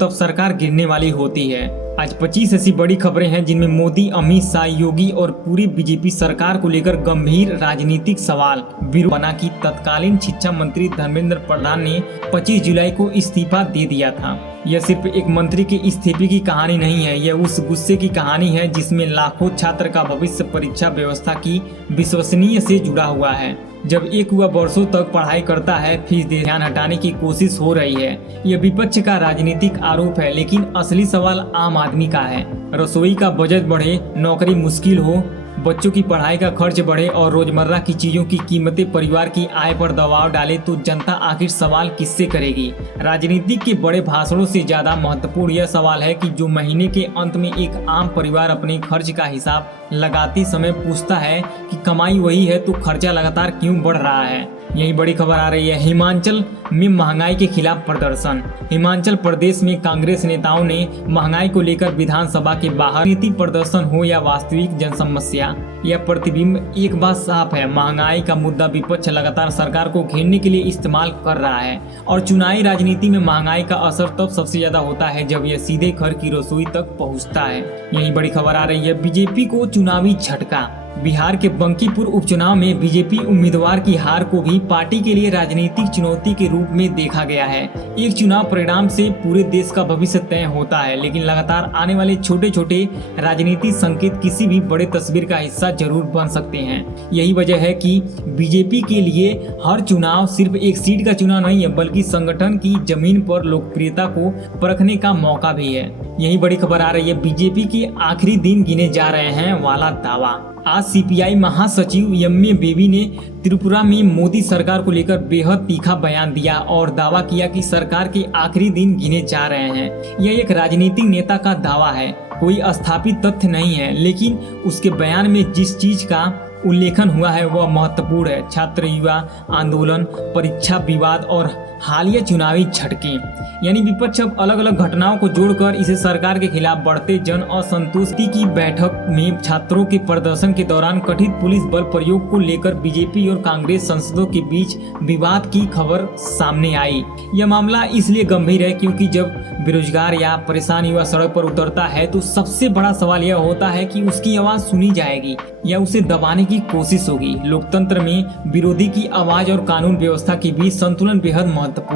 तब सरकार गिरने वाली होती है। आज 25 ऐसी बड़ी खबरें हैं जिनमें मोदी, अमित शाह, योगी और पूरी बीजेपी सरकार को लेकर गंभीर राजनीतिक सवाल बना कि तत्कालीन शिक्षा मंत्री धर्मेंद्र प्रधान ने 25 जुलाई को इस्तीफा दे दिया था। यह सिर्फ एक मंत्री के इस्तीफे की कहानी नहीं है, यह उस गुस्से की कहानी है जिसमें लाखों छात्र का भविष्य परीक्षा व्यवस्था की विश्वसनीय से जुड़ा हुआ है। जब एक युवा वर्षों तक पढ़ाई करता है, फीस दे ध्यान हटाने की कोशिश हो रही है। यह विपक्ष का राजनीतिक आरोप है, लेकिन असली सवाल आम आदमी का है। रसोई का बजट बढ़े, नौकरी मुश्किल हो, बच्चों की पढ़ाई का खर्च बढ़े और रोजमर्रा की चीजों की कीमतें परिवार की आय पर दबाव डाले तो जनता आखिर सवाल किससे करेगी? राजनीतिक के बड़े भाषणों से ज्यादा महत्वपूर्ण यह सवाल है कि जो महीने के अंत में एक आम परिवार अपने खर्च का हिसाब लगाते समय पूछता है कि कमाई वही है तो खर्चा लगातार क्यों बढ़ रहा है। यही बड़ी खबर आ रही है। हिमाचल में महंगाई के खिलाफ प्रदर्शन। हिमाचल प्रदेश में कांग्रेस नेताओं ने महंगाई को लेकर विधानसभा के बाहर राजनीतिक प्रदर्शन हो या वास्तविक जन समस्या, यह प्रतिबिंब एक बात साफ है। महंगाई का मुद्दा विपक्ष लगातार सरकार को घेरने के लिए इस्तेमाल कर रहा है और चुनावी राजनीति में महंगाई का असर तब सबसे ज्यादा होता है जब यह सीधे घर की रसोई तक पहुंचता है। यही बड़ी खबर आ रही है। बीजेपी को चुनावी झटका। बिहार के बंकीपुर उपचुनाव में बीजेपी उम्मीदवार की हार को भी पार्टी के लिए राजनीतिक चुनौती के रूप में देखा गया है। एक चुनाव परिणाम से पूरे देश का भविष्य तय होता है, लेकिन लगातार आने वाले छोटे छोटे राजनीतिक संकेत किसी भी बड़े तस्वीर का हिस्सा जरूर बन सकते हैं। यही वजह है कि बीजेपी के लिए हर चुनाव सिर्फ एक सीट का चुनाव नहीं है, बल्कि संगठन की जमीन पर लोकप्रियता को परखने का मौका भी है। यही बड़ी खबर आ रही है। बीजेपी के आखिरी दिन गिने जा रहे हैं वाला दावा। आज सीपीआई महासचिव एम.ए. बेबी ने त्रिपुरा में मोदी सरकार को लेकर बेहद तीखा बयान दिया और दावा किया कि सरकार के आखिरी दिन गिने जा रहे हैं। यह एक राजनीतिक नेता का दावा है, कोई स्थापित तथ्य नहीं है, लेकिन उसके बयान में जिस चीज का उल्लेखन हुआ है वह महत्वपूर्ण है। छात्र युवा आंदोलन, परीक्षा विवाद और हालिया चुनावी झटके। यानी विपक्ष अब अलग अलग घटनाओं को जोड़कर इसे सरकार के खिलाफ बढ़ते जन असंतुष्टि की बैठक में छात्रों के प्रदर्शन के दौरान कथित पुलिस बल प्रयोग को लेकर बीजेपी और कांग्रेस सांसदों के बीच विवाद की खबर सामने आई। यह मामला इसलिए गंभीर है क्योंकि जब बेरोजगार या परेशान युवा सड़क पर उतरता है तो सबसे बड़ा सवाल यह होता है कि उसकी आवाज सुनी जाएगी या उसे दबाने की कोशिश होगी। लोकतंत्र में विरोधी की आवाज और कानून व्यवस्था के बीच संतुलन बेहद महत्वपूर्ण